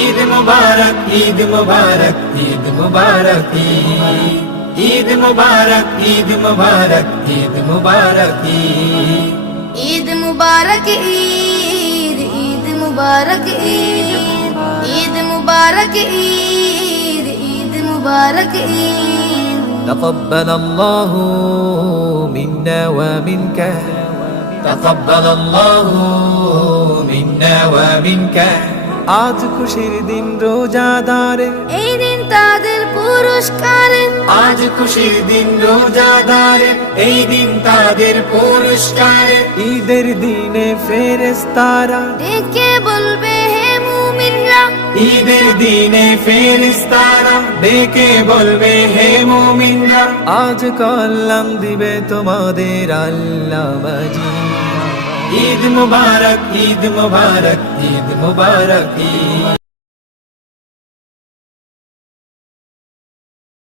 ঈদ মুবারক, ঈদ মুবারক, ঈদ মুবারক, ঈদ মুবারক, ঈদ মুবারক, ঈদ মুবারক, ঈদ মুবারক, ঈদ ঈদ মুবারক, ঈদ ঈদ মুবারক, ঈদ ঈদ মুবারক, ঈদ। تقبل الله منا ومنك تقبل الله منا ومنك আজ খুশির দিন রোজাদারের, এই দিন তাদের পুরস্কারের, আজ খুশির দিন রোজাদারের, এই দিন তাদের পুরস্কারের। ঈদের দিনে ফেরেশতারা ডেকে বলবে হে মুমিনরা, ঈদের দিনে ফেরেশতারা ডেকে বলবে হে মুমিনরা, আজ কল্যাণ দিবে তোমাদের আল্লাহ মাজিদ। ঈদ মুবারক, ঈদ মুবারক, ঈদ মুবারক, ঈদ।